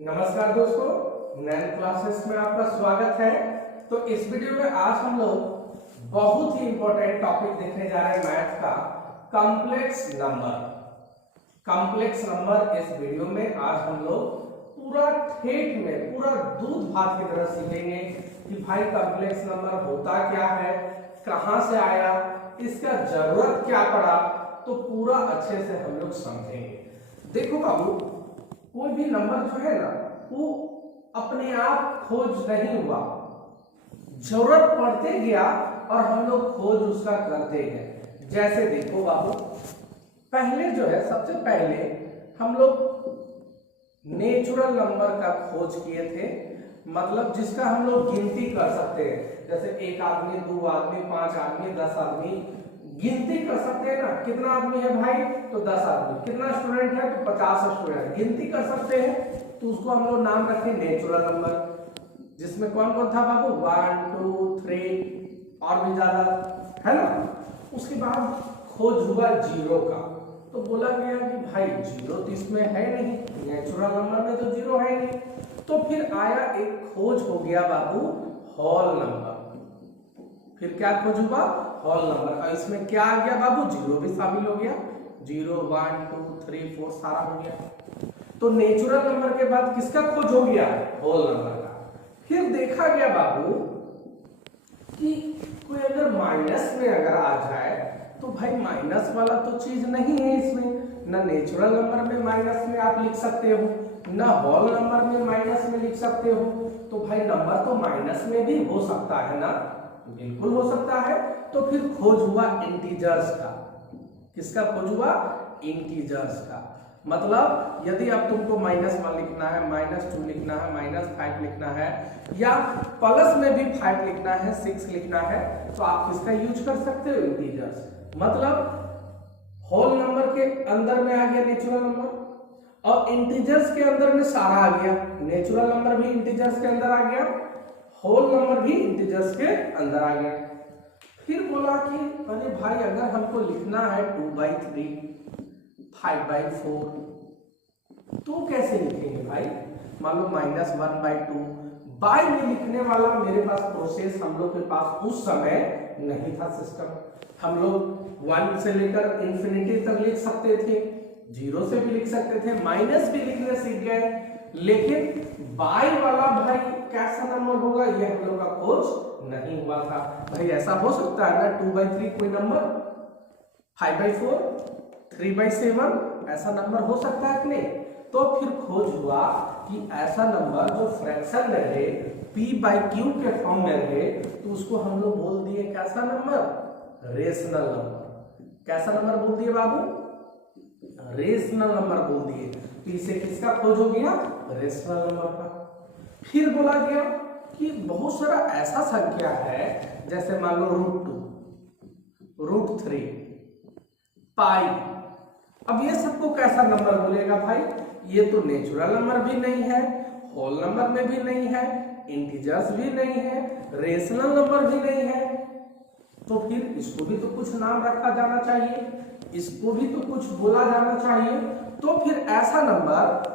नमस्कार दोस्तों, नैन क्लासेस में आपका स्वागत है। तो इस वीडियो में आज हम लोग बहुत ही इंपॉर्टेंट टॉपिक देखने जा रहे हैं मैथ का, कॉम्प्लेक्स नंबर। कॉम्प्लेक्स नंबर इस वीडियो में आज हम लोग पूरा ठेठ में पूरा दूध भात की तरह सीखेंगे कि भाई कॉम्प्लेक्स नंबर होता क्या है, कहां से आया, इसका जरूरत क्या पड़ा, तो पूरा अच्छे से हम लोग समझेंगे। देखो बाबू, कोई भी नंबर जो है ना वो अपने आप खोज नहीं हुआ, जरूरत पड़ते गया और हम लोग खोज उसका करते गए। जैसे देखो बाबू, पहले जो है सबसे पहले हम लोग नेचुरल नंबर का खोज किए थे, मतलब जिसका हम लोग गिनती कर सकते हैं। जैसे एक आदमी, दो आदमी, पांच आदमी, 10 आदमी गिनती कर सकते हैं ना। कितना आदमी है भाई, तो 10 आदमी। कितना स्टूडेंट है, तो 50 स्टूडेंट गिनती कर सकते हैं। तो उसको हम लोग नाम रखे नेचुरल नंबर, जिसमें कौन कौन था बाबू, 1 2 3 और भी ज्यादा है ना। उसके बाद खोज हुआ जीरो का, तो बोला गया कि भाई जीरो तो इसमें है नहीं, नेचुरल नंबर में तो जीरो है नहीं। तो फिर आया एक खोज हो गया बाबू होल नंबर। फिर क्या खोज हुआ, होल नंबर। और इसमें क्या आ गया बाबू, जीरो भी शामिल हो गया। 0 1 2 3 4 सारा हो गया। तो नेचुरल नंबर के बाद किसका खोज हो गया, होल नंबर का। फिर देखा गया बाबू कि कोई अगर माइनस में अगर आ जाए तो भाई माइनस वाला तो चीज नहीं है इसमें। ना नेचुरल नंबर में माइनस में आप लिख सकते हो, ना होल नंबर में माइनस में लिख सकते हो। तो भाई नंबर तो माइनस में भी हो सकता है ना, बिल्कुल हो सकता है। तो फिर खोज हुआ इंटीजर्स का। किसका खोज हुआ, इंटीजर्स का। मतलब यदि अब तुमको -1 लिखना है, -2 लिखना है, -5 लिखना है, या प्लस में भी 5 लिखना है, 6 लिखना है, तो आप किसका यूज कर सकते हो, इंटीजर्स। मतलब होल नंबर के अंदर में आ गया नेचुरल नंबर, और इंटीजर्स के अंदर में सारा आ गया। नेचुरल नंबर भी इंटीजर्स के अंदर आ गया, होल नंबर भी इंटीजर्स के अंदर आ गया। फिर बोला कि अरे भाई अगर हमको लिखना है 2/3 5/4, तो कैसे लिखेंगे भाई। मान लो -1/2 बाय में लिखने वाला मेरे पास प्रोसेस हम लोग के पास उस समय नहीं था सिस्टम। हम लोग 1 से लेकर इंफिनिटी तक लिख सकते थे, 0 से भी लिख सकते थे, माइनस भी लिखने सीख गए। लेकिन बाय वाला भाई कैसा नंबर होगा, ये हम लोग का खोज नहीं हुआ था। भाई ऐसा हो सकता है ना 2/3 कोई नंबर, 5/4 3/7 ऐसा नंबर हो सकता है कि नहीं। तो फिर खोज हुआ कि ऐसा नंबर जो फ्रैक्शन में रहे, p/q के फॉर्म में रहे, तो उसको हम लोग बोल दिए कैसा नंबर, रेशनल नंबर। कैसा नंबर बोल दिए बाबू, रेशनल नंबर बोल दिए। तो इसे किसका खोज हो गया, रेशनल नंबर का। फिर बोला गया कि बहुत सारा ऐसा संख्या है, जैसे मान लो √2 √3 पाई। अब ये सबको कैसा नंबर बोलेगा भाई, ये तो नेचुरल नंबर भी नहीं है, होल नंबर में भी नहीं है, इंटीजर्स भी नहीं है, रेशनल नंबर भी नहीं है। तो फिर इसको भी तो कुछ नाम रखा जाना चाहिए, इसको भी तो कुछ बोला जाना चाहिए। तो फिर ऐसा नंबर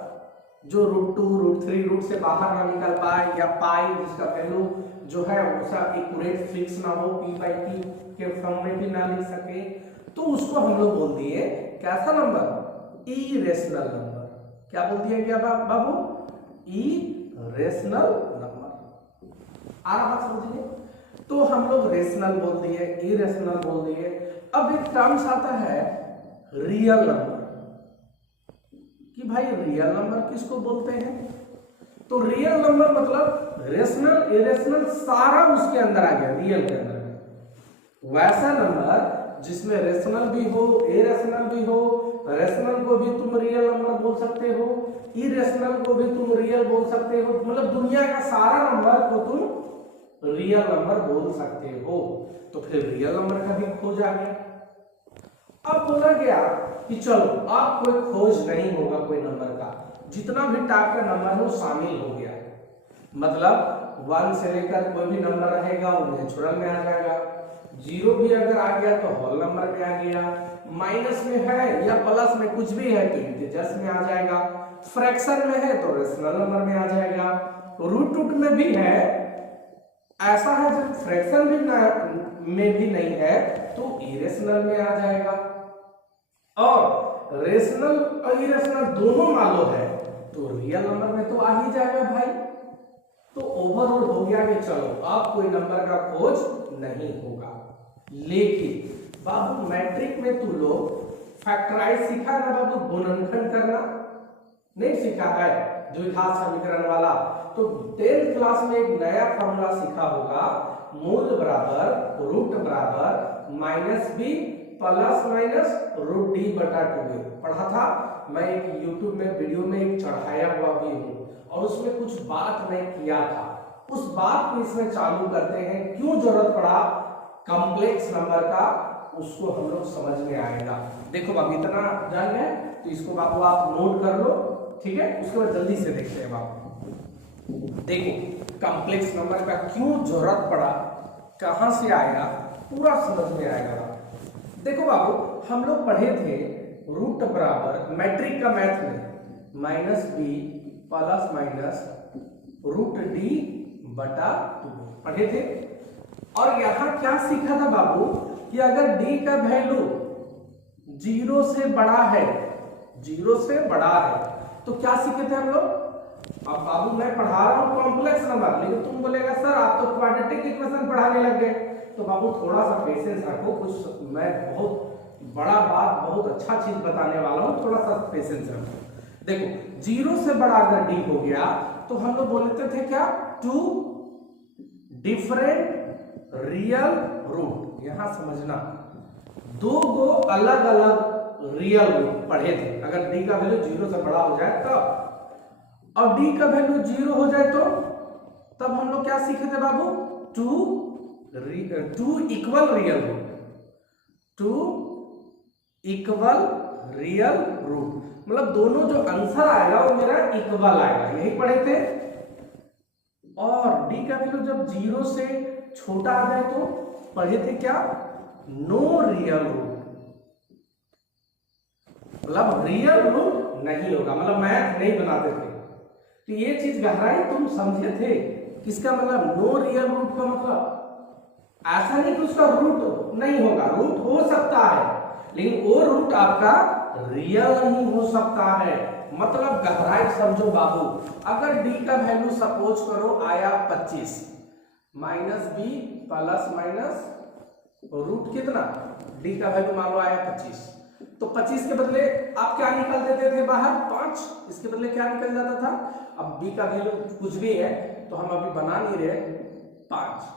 जो √2 √3 रूट से बाहर ना निकल पाए, या पाई जिसका वैल्यू जो है उसका एक्यूरेट फिक्स ना हो, p/q के फॉर्म में भी ना लिख सके, तो उसको हम लोग बोल दिए कैसा नंबर, इरेशनल नंबर। क्या बोल दिया गया बाबू, इरेशनल नंबर। आ रहा बात समझिए। तो हम लोग रेशनल बोल दिए, इरेशनल बोल दिए। अब एक टर्म्स आता है रियल नंबर, कि भाई रियल नंबर किसको बोलते हैं। तो रियल नंबर मतलब रेशनल इरेशनल सारा उसके अंदर आ गया, रियल के अंदर। वैसा नंबर जिसमें रेशनल भी हो, इरेशनल भी हो, रेशनल को भी तुम रियल नंबर बोल सकते हो, इरेशनल को भी तुम रियल बोल सकते हो। मतलब दुनिया का सारा नंबर को तुम रियल नंबर बोल सकते हो। तो फिर रियल नंबर का भी खोज आ गया। अब बोला गया कि चलो अब कोई खोज नहीं होगा कोई नंबर का, जितना भी टाइप का नंबर है वो शामिल हो गया। मतलब 1 से लेकर कोई भी नंबर रहेगा वो नेचुरल में आ जाएगा, 0 भी अगर आ गया तो होल नंबर में आ गया, माइनस में है या प्लस में कुछ भी है तो इंटीजर्स में आ जाएगा। फ्रैक्शन में है तो रेशनल नंबर में आ जाएगा, रूट रूट में भी है, ऐसा है जब फ्रैक्शन में भी नहीं है तो इरेशनल में आ जाएगा, और रेशनल और इरेशनल दोनों मान लो है तो रियल नंबर में तो आ ही जाएगा भाई। तो ओवरऑल हो गया कि चलो अब कोई नंबर का खोज नहीं होगा। लेकिन बाबू मैट्रिक में तू लोग फैक्टराइज सीखा ना बाबू, गुणनखंड करना नहीं सीखा है, द्विघात समीकरण वाला। तो 10th क्लास में एक नया फॉर्मूला सीखा होगा, मूल बराबर रूट बराबर minus b plus minus root d बटा 2a पढ़ा था मैं, एक यूट्यूब में वीडियो में एक चढ़ाया हुआ भी हूँ, और उसमें कुछ बात मैं किया था, उस बात को इसमें चालू करते हैं, क्यों जरूरत पड़ा कॉम्प्लेक्स नंबर का, उसको हम लोग समझ में आएगा। देखो बाबू इतना जान गए तो इसको बाबू आप नोट कर लो, ठीक है। उसके बाद जल्दी से देखते हैं बाबू, देखो कॉम्प्लेक्स नंबर का क्यों जरूरत पड़ा, कहां से आया, पूरा समझ में आएगा। देखो बाबू हम लोग पढ़े थे रूट बराबर मैट्रिक का मैथ में minus b plus minus root d बटा 2 पढ़े थे, और यहां क्या सीखा था बाबू कि अगर डी का वैल्यू 0 से बड़ा है, 0 से बड़ा है तो क्या सीखे थे हम लोग। अब बाबू मैं पढ़ा रहा हूं कॉम्प्लेक्स नंबर, लेकिन तुम बोलेगा सर आप तो क्वाड्रेटिक इक्वेशन पढ़ाने लग गए, तो बाबू थोड़ा सा पेशेंस रखो, कुछ मैं बहुत बड़ा बात, बहुत अच्छा चीज बताने वाला हूं, थोड़ा सा पेशेंस रखो। देखो 0 से बड़ा अगर डी हो गया तो हम लोग बोलते थे क्या, 2 डिफरेंट रियल रूट। यहां समझना, दो गो अलग अलग रियल रूट पढ़े थे, अगर डी का वैल्यू 0 से बड़ा हो जाए तब, और डी का वैल्यू 0 हो जाए तो तब हम लोग क्या सीखे थे बाबू, 2 equal real root, 2 equal real root, मतलब दोनों जो आंसर आएगा वो मेरा इक्वल आएगा, यही पढ़े थे। और डी का वैल्यू जब 0 से छोटा आ जाए तो पढ़े थे क्या, नो रियल रूट, मतलब रियल रूट नहीं होगा, मतलब मैथ नहीं बनाते थे। तो ये चीज गहराई तुम समझे थे, किसका मतलब नो रियल रूट का मतलब ऐसा नहीं कि उसका रूट नहीं होगा, रूट हो सकता है लेकिन वो रूट आपका रियल नहीं हो सकता है। मतलब गहराई समझो बाबू, अगर डी का वैल्यू सपोज करो आया 25, minus b plus minus root कितना, डी का वैल्यू मान लो आया 25, तो 25 के बदले आप क्या निकल देते थे बाहर, 5, इसके बदले क्या निकल जाता था, अब बी का वैल्यू कुछ भी है तो हम अभी बना नहीं रहे, 5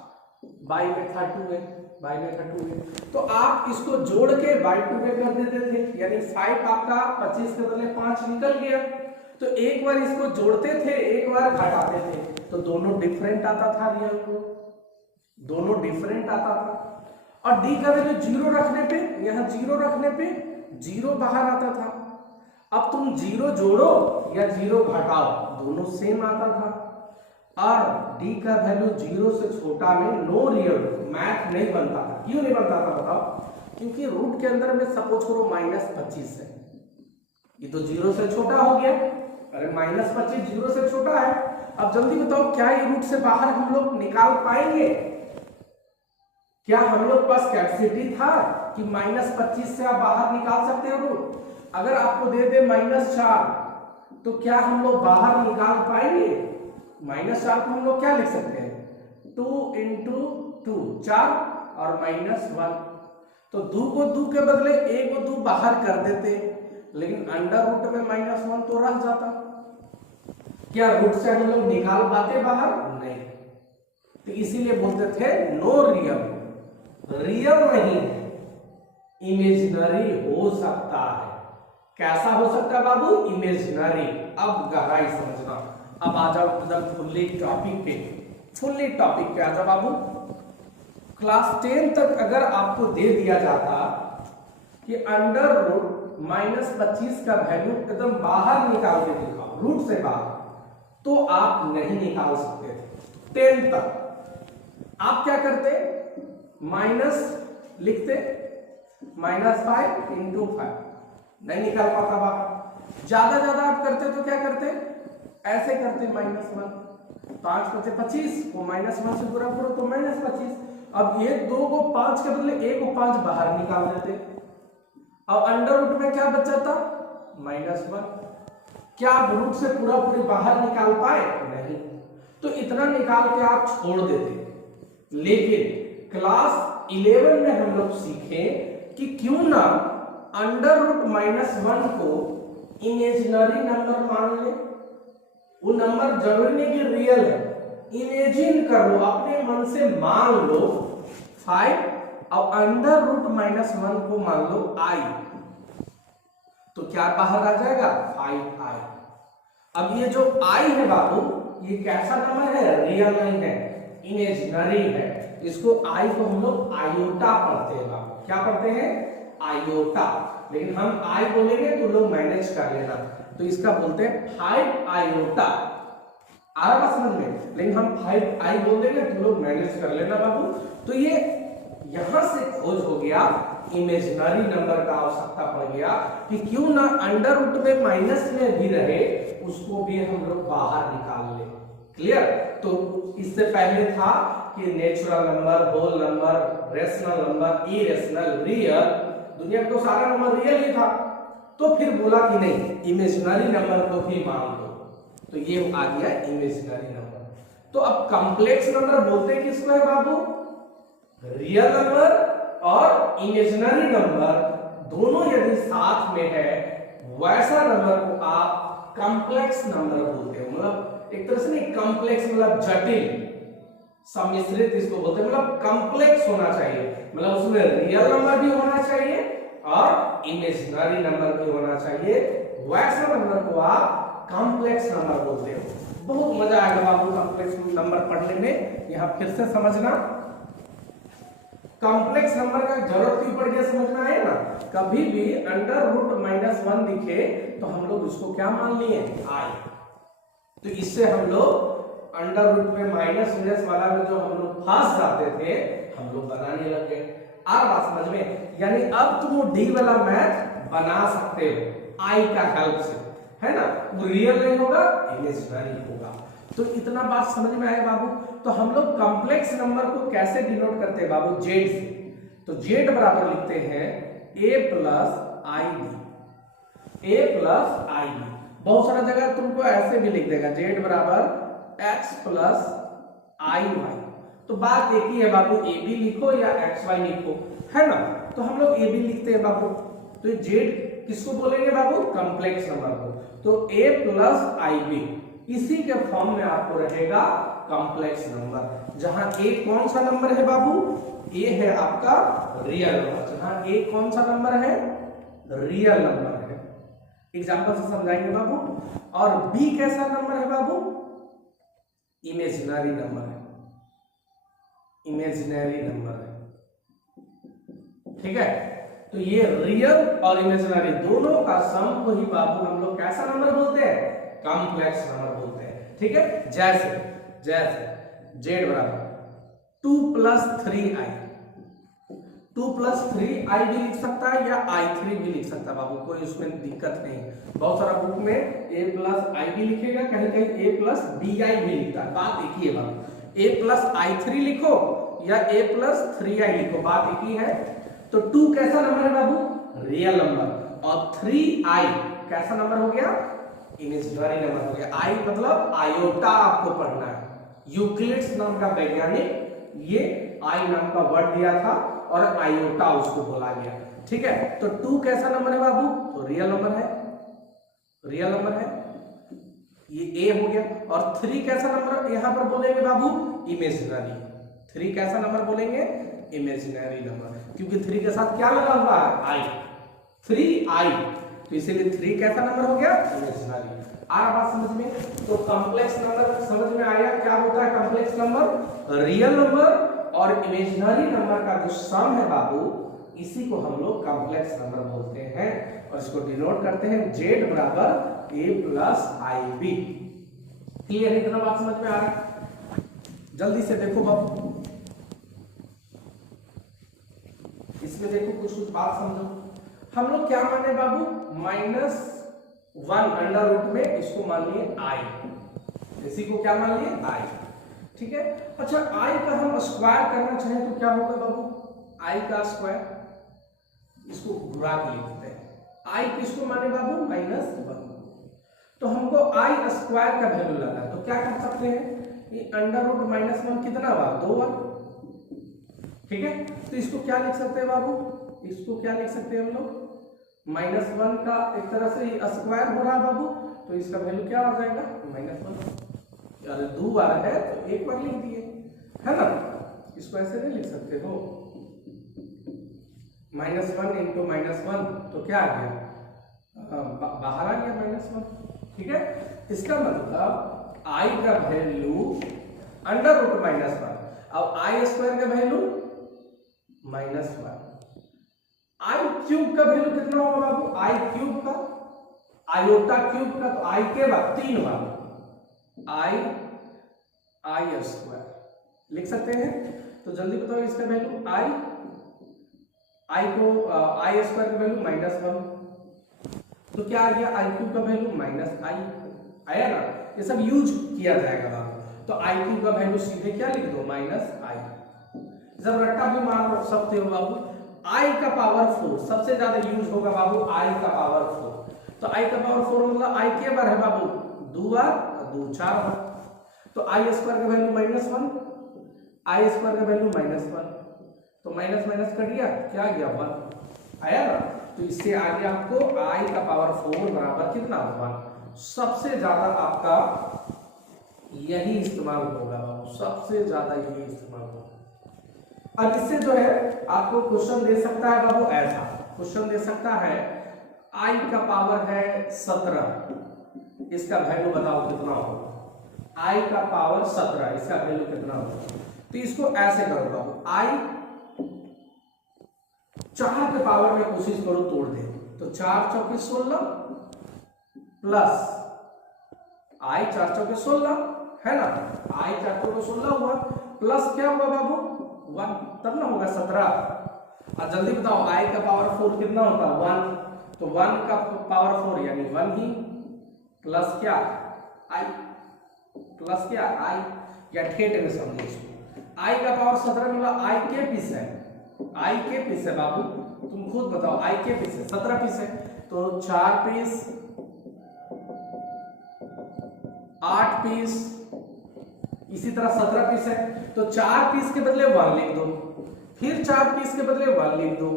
बाई में था 2 है, बाई में था 2 है, तो आप इसको जोड़ के बाई 2 में कर देते थे, यानी 5 आपका 25 के बदले 5 निकल गया। तो एक बार इसको जोड़ते थे, एक बार घटाते थे, तो दोनों डिफरेंट आता था रियल को, दोनों डिफरेंट आता था। और डी का वैल्यू 0 रखने पे, यहां 0 रखने पे 0 बाहर आता था। अब तुम 0 जोड़ो या 0 घटाओ, दोनों सेम आता था। और डी का वैल्यू 0 से छोटा में नो रियल रूट, मैथ नहीं बनता था। क्यों नहीं बनता था बताओ, क्योंकि रूट के अंदर में सपोज करो -25 है, ये तो 0 से छोटा हो गया, अरे -25 0 से छोटा है। अब जल्दी बताओ क्या ये रूट से बाहर हम लोग निकाल पाएंगे, क्या हम लोग पास कैपेसिटी था कि -25 से आप बाहर निकाल सकते हो रूट। अगर आपको दे दे -4 तो क्या हम लोग बाहर निकाल पाएंगे, -4 को हम लोग क्या लिख सकते हैं, 2 × 2 4 और -1, तो 2 को 2 के बदले 1 को 2 बाहर कर देते, लेकिन अंडर रूट में -1 तो रह जाता। क्या रूट से हम लोग निकाल पाते बाहर, नहीं, तो इसीलिए बोलते थे नो रियल, रियल नहीं इमेजिनरी हो सकता है। कैसा हो सकता है बाबू, इमेजिनरी। अब गहराई समझना, अब आ जाओ एकदम फुल्ली टॉपिक पे, फुल्ली टॉपिक पे आ जाओ बाबू। क्लास 10 तक अगर आपको दे दिया जाता कि अंडर रूट -25 का वैल्यू एकदम बाहर निकाल के दिखाओ, रूट से बाहर, तो आप नहीं निकाल सकते थे। 10 तक आप क्या करते, माइनस लिखते, -5 × 5, नहीं निकाल पाता बाहर। ज्यादा ज्यादा आप करते तो क्या करते, ऐसे करते -1, 5 5 25 को -1 से गुणा करो तो -25। अब ये 2 को 5 के बदले 1 को 5 बाहर निकाल देते। अब अंडर रूट में क्या बचा था, -1। क्या आप रूट से पूरा पूरी बाहर निकाल पाए, नहीं, तो इतना निकाल के आप छोड़ देते। लेकिन क्लास 11 में हम लोग सीखे कि क्यों ना अंडर रूट -1 को इमेजिनरी नंबर मान ले। वो नंबर जरूरी नहीं कि रियल है, इमेजिन कर लो, अपने मन से मान लो 5। अब अंडर रूट -1 को मान लो i, तो क्या बाहर आ जाएगा 5i। अब ये जो i है बाबू, ये कैसा नंबर है, रियल नहीं है, इमेजिनरी है। इसको i को हम लोग आयोटा पढ़ते हैं बाबू। क्या पढ़ते हैं, आयोटा। लेकिन हम i बोलेंगे तो लोग मैनेज कर लेना, तो इसका बोलते हैं 5 आयोटा। आ रहा समझ में, लेकिन हम 5i बोल देंगे तो लोग मैनेज कर लेना बाबू। तो ये यहां से खोज हो गया, इमेजिनरी नंबर का आवश्यकता पड़ गया कि क्यों ना अंडर रूट में माइनस में भी रहे, उसको भी हम लोग बाहर निकाल ले। क्लियर। तो इससे पहले था कि natural number, whole number, rational number, irrational, real, दुनिया में तो सारा नंबर रियल ही था। तो फिर बोला कि नहीं, इमेजिनरी नंबर को भी मान लो, तो ये आ गया इमेजिनरी नंबर। तो अब कॉम्प्लेक्स नंबर बोलते हैं किसको है बाबू, रियल नंबर और इमेजिनरी नंबर दोनों यदि साथ में है, वैसा नंबर को आप कॉम्प्लेक्स नंबर बोलते हो। मतलब एक तरह से नहीं, कॉम्प्लेक्स मतलब जटिल, सम्मिश्रित इसको बोलते हैं। मतलब कॉम्प्लेक्स होना चाहिए, मतलब उसमें रियल नंबर भी होना चाहिए और इमेजिनरी नंबर भी होना चाहिए, वैसा नंबर को आप कॉम्प्लेक्स नंबर बोलते हो। बहुत मजा आएगा बाबू कॉम्प्लेक्स नंबर पढ़ने में। यहां फिर से समझना, कॉम्प्लेक्स नंबर का जरूरत क्यों पड़ गया समझ में आए ना। कभी भी अंडर रूट -1 दिखे तो हम लोग उसको क्या मान लिए, i। तो इससे हम लोग अंडर रूट में माइनस वाला में जो हम लोग फंस जाते थे, हम लोग बनाने लग गए। आ बात समझ में, यानी अब तुम वो डी वाला मैथ बना सकते हो i का हेल्प से, है ना। वो रियल नहीं होगा, इमेजिनरी होगा। तो इतना बात समझ में आया बाबू। तो हम लोग कॉम्प्लेक्स नंबर को कैसे डिनोट करते हैं बाबू, जेड से। तो जेड बराबर लिखते हैं a plus i b, a plus i b. बहुत सारा जगह तुमको ऐसे भी लिख देगा, जेड बराबर x प्लस आई वाई। तो बात एक ही है बाबू, ए बी लिखो या एक्स वाई लिखो, है ना। तो हम लोग ए बी लिखते हैं बाबू। तो जेड किसको बोलेंगे बाबू, कॉम्प्लेक्स नंबर को। तो a प्लस आई बी इसी के फॉर्म में आपको रहेगा कॉम्प्लेक्स नंबर। जहां a कौन सा नंबर है बाबू, a है आपका रियल नंबर। जहां a कौन सा नंबर है, रियल नंबर है। एग्जांपल से समझाएंगे बाबू। और b कैसा नंबर है बाबू, इमेजिनरी नंबर है, इमेजिनरी नंबर है, ठीक है। तो ये रियल और इमेजिनरी दोनों का सम को ही बाबू हम लोग कैसा नंबर बोलते हैं, कॉम्प्लेक्स नंबर बोलते हैं, ठीक है। जैसे जैसे जेड बराबर 2 प्लस 3i, 2 प्लस 3i भी लिख सकता है या i3 भी लिख सकता है बाबू, कोई उसमें दिक्कत नहीं। बहुत सारा बुक में a प्लस आई भी लिखेगा, कहीं कहीं a प्लस bi भी लिखता है, बात एक ही है बाबू। a प्लस i3 लिखो या a प्लस 3i लिखो, बात एक ही है। तो 2 कैसा नंबर है बाबू, रियल नंबर, और 3i कैसा नंबर हो गया, इमेजिनरी नंबर हो गया। i मतलब आयोटा आपको पढ़ना है। यूक्लिड्स नाम का वैज्ञानिक ये i नाम का वर्ड दिया था और आयोटा उसको बोला गया, ठीक है। तो 2 कैसा नंबर है बाबू, तो रियल नंबर है, रियल नंबर है, ये a हो गया। और 3 कैसा नंबर यहां पर बोलेंगे बाबू, इमेजिनरी। 3 कैसा नंबर बोलेंगे, इमेजिनरी नंबर, क्योंकि 3 के साथ क्या लगा हुआ है, i, 3i, तो इसीलिए 3 कैसा नंबर हो गया, इमेजिनरी। आ रहा बात समझ में। तो कॉम्प्लेक्स नंबर समझ में आया, क्या होता है कॉम्प्लेक्स नंबर, रियल नंबर और इमेजिनरी नंबर का जो सम है बाबू, इसी को हम लोग कॉम्प्लेक्स नंबर बोलते हैं और इसको डिनोट करते हैं जेड बराबर a plus i b. Clear है, इतना बात समझ में आ रहा है। जल्दी से देखो बाबू, इसमें देखो कुछ कुछ बात समझो। हम लोग क्या माने बाबू, 1 अंडर रूट में इसको मान लिए आई, इसी को क्या मान लिए आई, ठीक है। अच्छा आई का हम स्क्वायर करना चाहें तो क्या होगा बाबू, आई का स्क्वायर, इसको घुरा के लिखते हैं, आई किसको माने बाबू -1, तो हमको आई स्क्वायर का वैल्यू लगा, तो क्या कर सकते हैं, ये अंडर रूट -1 कितना बार 2 बार, ठीक है। तो इसको क्या लिख सकते हैं बाबू, इसको क्या लिख सकते हैं हम लोग, -1 का एक तरह से स्क्वायर हो रहा है बाबू, तो इसका वैल्यू क्या आ जाएगा -1, यार 2 बार है तो 1 बार लिख दिए, है ना। इसको ऐसे नहीं लिख सकते हो, -1 इंटू -1 तो क्या आ गया, बाहर आ गया -1, ठीक है। इसका मतलब आई का वैल्यू अंडर रूट -1, अब आई स्क्वायर का वैल्यू -1, आई क्यूब का वैल्यू कितना होगा बाबू, आई क्यूब का, आयोटा क्यूब का, तो आई के बाद 3 बार आई स्क्वायर लिख सकते हैं, तो जल्दी बताओ इसका वैल्यू आई को आई स्क्वायर का वैल्यू -1, तो क्या आ गया, आई क्यूब का वैल्यू -i आया ना, ये सब यूज किया जाएगा बाबू, तो आई क्यूब का वैल्यू सीधे क्या लिख दो -i, जब रट्टा भी मार सकते हो बाबू, आई का पावर 4 सबसे ज्यादा यूज होगा बाबू, आई का पावर 4, तो आई का पावर 4 मतलब आई के बार है बाबू 2 बार, 2 4 बार, तो आई स्क्वायर का वैल्यू -1, आई स्क्वायर का वैल्यू -1, तो माइनस माइनस कट गया, क्या आ गया 1 आया ना, तो इससे आगे आपको आई का पावर 4 बराबर कितना 1, सबसे ज्यादा आपका यही इस्तेमाल होगा बाबू, सबसे ज्यादा यही इस्तेमाल होगा। अब इससे जो है आपको क्वेश्चन दे सकता है बाबू, ऐसा क्वेश्चन दे सकता है, आई का पावर है 17, इसका वैल्यू बताओ कितना होगा, आई का पावर 17 इसका वैल्यू कितना होगा, तो इसको ऐसे करो बाबू, आई 4 के पावर में कोशिश करो तोड़ दे, तो 4 चौके 16 प्लस आई 4 चौके 16 है ना, आई 4 चौके 16 हुआ, प्लस क्या हुआ बाबू 1, तब ना होगा 17। और जल्दी बताओ आई का पावर 4 कितना होता है 1, तो 1 का पावर 4 यानी 1 ही, प्लस क्या आई, प्लस क्या आई, या ठेठ में समझो इसको, आई का पावर 17 मतलब आई के पीस है, आई के पीस है बाबू, तुम खुद बताओ आई के पीस है 17 पीस है, तो 4 पीस 8 पीस, इसी तरह 17 पीस है, तो 4 पीस के बदले 1 लिख दो, फिर 4 पीस के बदले 1 लिख दो,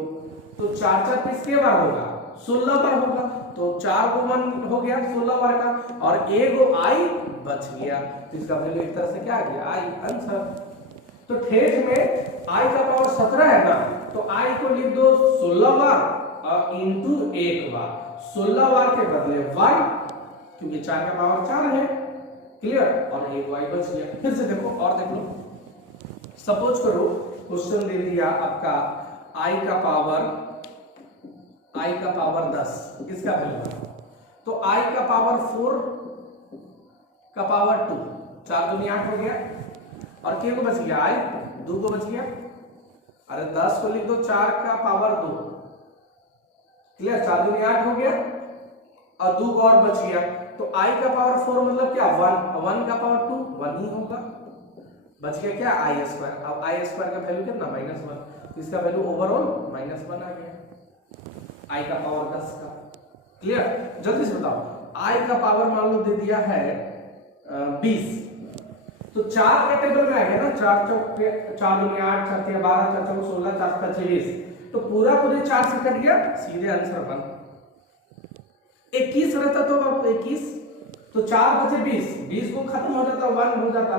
तो 4 पीस के बार होगा 16 बार होगा, तो 4 को 1 हो गया 16 बार का, और एक को आई बच गया, तो इसका वैल्यू एक तरह से क्या आ गया आई, आंसर। तो ठेठ में आई का पावर 17 है ना, तो आई को लिख दो 16 बार और इंटू 1 बार, 16 बार के बदले 1, क्योंकि 4 का पावर 4 है, क्लियर, और एक वाई बच गया। फिर से देखो और देख लो, सपोज करो क्वेश्चन दे दिया आपका आई का पावर 10, किसका वैल्यू, तो आई का पावर 4 का पावर 2, 4 दूनी 8 हो गया, और के को बच गया आई 2 को बच गया, अरे 10 को लिख दो 4 का पावर 2, क्लियर, 4 दूनी 8 हो गया और 2 को और बच गया, तो आई का पावर 4 मतलब क्या 1 का पावर 2 1 ही होगा, बच गया क्या आई स्क्वायर, अब आई स्क्वायर का वैल्यू कितना -1, इसका वैल्यू ओवरऑल -1 आ गया, आई का पावर 10 का, क्लियर। जल्दी से बताओ आई का पावर मान लो दे दिया है 20, तो 4 के टेबल में आ गया ना, 4 चौके 4 दूनी 8, 4 तिया 12, 4 चौके 16, 4 5 20, तो पूरा 4 से कट गया, सीधे आंसर 1। 21 रहता तो बाबू 21, तो 4 बचे 20, 20 को खत्म हो जाता 1 हो जाता,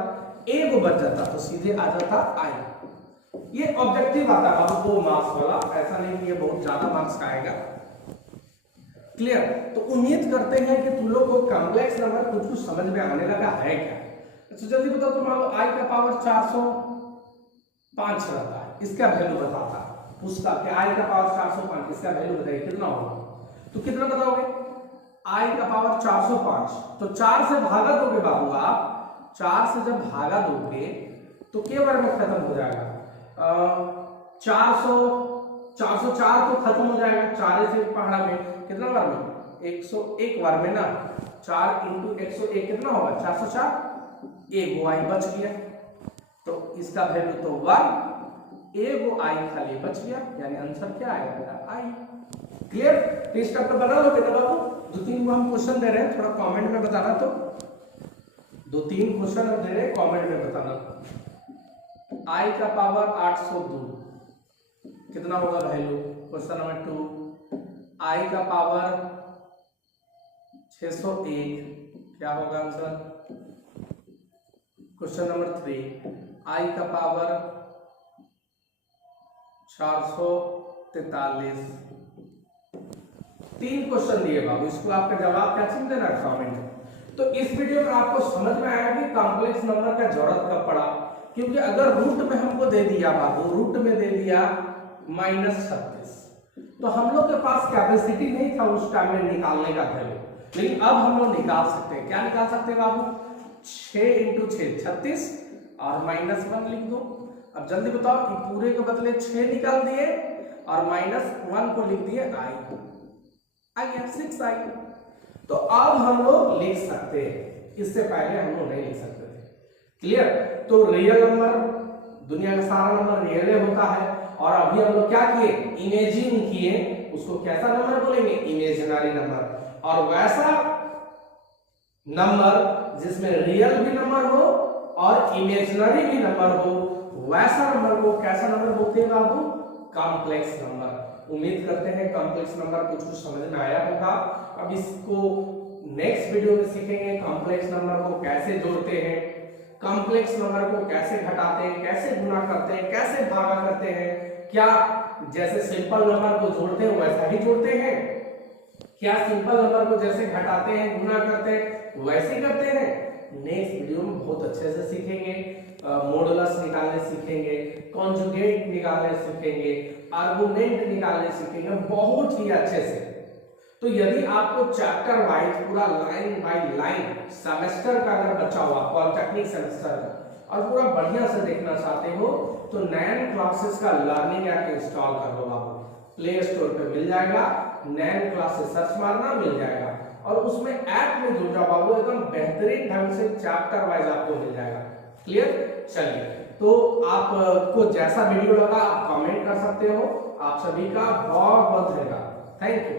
ए को बच जाता, तो सीधे आ जाता आई। ये ऑब्जेक्टिव आता है बाबू 2 मार्क्स वाला, ऐसा नहीं कि ये बहुत ज्यादा मार्क्स का आएगा, क्लियर। तो उम्मीद करते हैं कि तुम लोग को कॉम्प्लेक्स नंबर कुछ समझ में आने लगा है क्या। अच्छा जल्दी बताओ, तो मान लो आई का पावर 405 रहता है, इसका वैल्यू बताता पूछता कि आई का पावर 405, इसका वैल्यू बताइए कितना होगा, तो कितना बताओगे, आई का पावर 405, तो 4 से भागा दोगे बाबू आप, 4 से जब भागा दोगे तो के बार में खत्म हो जाएगा, 404 तो खत्म हो जाएगा, 4 से पहाड़ा में कितना बार में 101 बार में ना 4 इंटू 101 कितना होगा 404, एगो आई बच गया, तो इसका वैल्यू तो 1, एगो आई खाली बच गया, यानी आंसर क्या आएगा बेटा आई। क्लियर? टेस्ट आप बना लोगे ना बाबू? 2-3 हम क्वेश्चन दे रहे हैं, थोड़ा कमेंट में बताना, तो 2-3 क्वेश्चन हम दे रहे हैं, कमेंट में बताना। आई का पावर 802 कितना होगा वैल्यू? क्वेश्चन नंबर 2 आई का पावर 601 क्या होगा आंसर? क्वेश्चन नंबर 3 आई का पावर 443। 3 क्वेश्चन दिए बाबू, इसको आपका जवाब क्या चीज देना कमेंट। तो इस वीडियो में आपको समझ में आया कि कॉम्प्लेक्स नंबर का जरूरत कब पड़ा, क्योंकि अगर रूट में हमको दे दिया बाबू, रूट में दे दिया -36, तो हम लोग के पास कैपेसिटी नहीं था उस टाइम में निकालने का वैल्यू, लेकिन अब हम लोग निकाल सकते हैं। क्या निकाल सकते हैं बाबू? 6 इंटू 6 36 और -1 लिख दो। अब जल्दी बताओ, कि पूरे के बदले 6 निकाल दिए और -1 को लिख दिए आई, आ गया 6 आई। तो अब हम लोग लिख सकते हैं, इससे पहले हम लोग नहीं लिख सकते थे। क्लियर? तो रियल नंबर, दुनिया का सारा नंबर रियल होता है, और अभी हम लोग क्या किए? इमेजिन किए, उसको कैसा नंबर बोलेंगे? Imaginary number. और वैसा नंबर जिसमें रियल भी नंबर हो और इमेजिनरी भी नंबर हो, वैसा नंबर को कैसा नंबर बोलते हैं बाबू? Complex number. उम्मीद करते हैं कॉम्प्लेक्स नंबर कुछ समझ में आया होगा। अब इसको नेक्स्ट वीडियो में सीखेंगे, कॉम्प्लेक्स नंबर को कैसे जोड़ते हैं, कॉम्प्लेक्स नंबर को कैसे घटाते हैं, कैसे गुणा करते हैं, कैसे भागा करते हैं, क्या जैसे सिंपल नंबर को जोड़ते हैं वैसा ही जोड़ते हैं, क्या सिंपल नंबर को जैसे घटाते हैं गुणा करते हैं वैसे करते हैं। नेक्स्ट वीडियो में बहुत अच्छे से सीखेंगे, मॉडुलस निकालने सीखेंगे, कॉन्जुगेट निकालने सीखेंगे, आर्गुमेंट निकालने सीखेंगे बहुत ही अच्छे से। तो यदि आपको चैप्टर वाइज पूरा लाइन बाय लाइन सेमेस्टर का अगर बचा हुआ पॉलिटेक्निक सेमेस्टर का और पूरा बढ़िया से देखना चाहते हो, तो नैन क्लासेस का लर्निंग ऐप इंस्टॉल कर लो बाबू, प्ले स्टोर पे मिल जाएगा, नैन क्लासेस सर्च मारना मिल जाएगा, और उसमें ऐप में जुड़ जाओ बाबू, एकदम बेहतरीन ढंग से चैप्टर वाइज आपको मिल जाएगा। क्लियर? चलिए, तो आपको जैसा वीडियो लगा आप कमेंट कर सकते हो। आप सभी का बहुत बहुत धन्यवाद। Thank you.